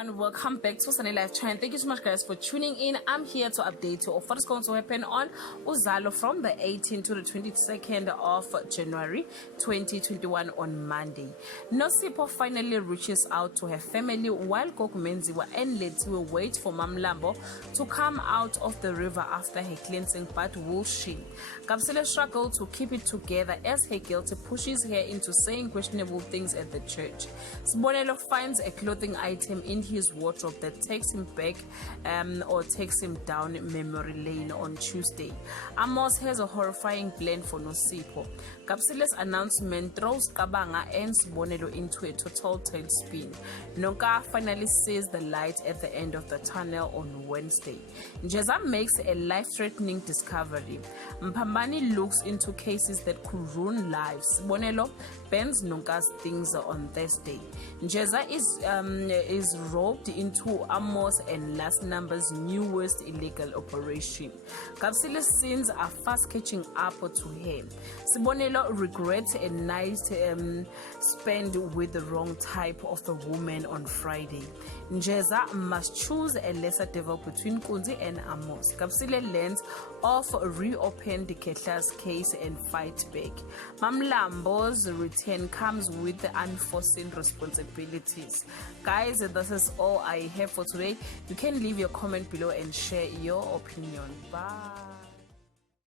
everyone, welcome back to Sunny Life Channel. Thank you so much guys for tuning in. I'm here to update you of what is going to happen on Uzalo from the 18th to the 22nd of January 2021 on Monday. Nosipho finally reaches out to her family while Gogo Menziwa and Lethiwe wait for Mamlambo to come out of the river after her cleansing, but will she? Kabsile struggled to keep it together as her guilt pushes her into saying questionable things at the church. Sibonelo finds a clothing item in his wardrobe that takes him back or takes him down memory lane on Tuesday. Amos has a horrifying plan for Nosipho. Kapsile's announcement throws Kabanga and Sibonelo into a total tailspin. Nonka finally sees the light at the end of the tunnel on Wednesday. Njeza makes a life-threatening discovery. Mpambani looks into cases that could ruin lives. Sibonelo bends Nonka's things on Thursday. Njeza is roped into Amos and Last Number's newest illegal operation. Kapsile's sins are fast catching up to him. Sibonelo regrets a night spent with the wrong type of a woman on Friday. Njeza must choose a lesser devil between Kunzi and Amos. Kapsile learns of reopen the Ketla's case and fight back. Mamlambo's return comes with unforeseen responsibilities. Guys, this is all I have for today. You can leave your comment below and share your opinion. Bye.